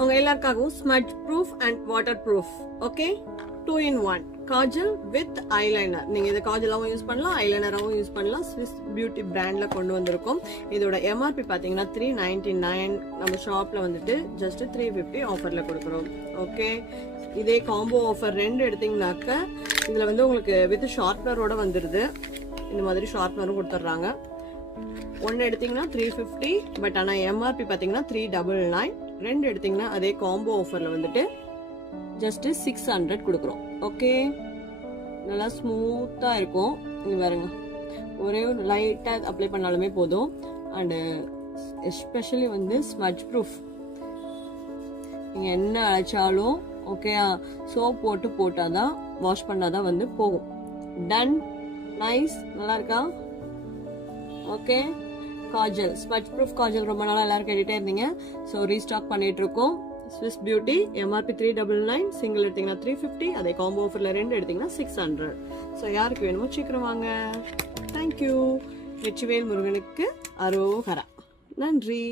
உங்க எல்லாருக்காகவும் smudge proof and water proof. Okay, 2 in 1 Kajal with eyeliner. நீங்க இதை காஜலாவும் யூஸ் பண்ணலாம், ஐலைனராவும் யூஸ் பண்ணலாம். ஸ்விஸ் பியூட்டி பிராண்ட்ல கொண்டு வந்திருக்கோம். இதோட எம்ஆர்பி பாத்தீங்கன்னா 399. நம்ம ஷாப்ல வந்துட்டு ஜஸ்ட் 350 ஆஃபர்ல கொடுக்குறோம். ஓகே, இதே காம்போ ஆஃபர் 2 எடுத்தீங்கன்னாக்க இதுல வந்து உங்களுக்கு வித் ஷார்ப்னரோட வந்துருது. இந்த மாதிரி ஷார்ப்னரும் கொடுத்துட்றாங்க. 1 எடுத்தீங்கன்னா 350, பட் ஆனா எம்ஆர்பி பாத்தீங்கன்னா 399. 2 எடுத்தீங்கன்னா அதே காம்போ ஆஃபர்ல வந்துட்டு ஜஸ்ட் 600 கொடுக்குறோம். ஓகே, நல்லா ஸ்மூத்தா இருக்கும். இங்க பாருங்க, ஒரே ஒரு லைட்டா அப்ளை பண்ணாலுமே போதும். அண்ட் எஸ்பெஷலி வந்து ஸ்மட்ச் ப்ரூஃப். நீங்க என்ன அழைச்சாலும் ஓகே, சோப் போட்டாதான் வாஷ் பண்ணாதான் வந்து போகும். டன். நைஸ், நல்லா இருக்கா? Okay, Kajal smudge proof Kajal ரொம்ப நாளா எல்லாரும் கேட்டுட்டே இருந்தீங்க. ஸோ ரீஸ்டாக் பண்ணிட்டு இருக்கோம். ஸ்விஸ் பியூட்டி எம்ஆர்பி 399, சிங்கிள் எடுத்தீங்கன்னா 350, அதே காம்போ ஆஃபர்ல 2 எடுத்தீங்கன்னா 600. ஸோ யாருக்கு வேணுமோ சீக்கிரம் வாங்க. தேங்க்யூ. வெற்றிவேல் முருகனுக்கு அரோகரா. நன்றி.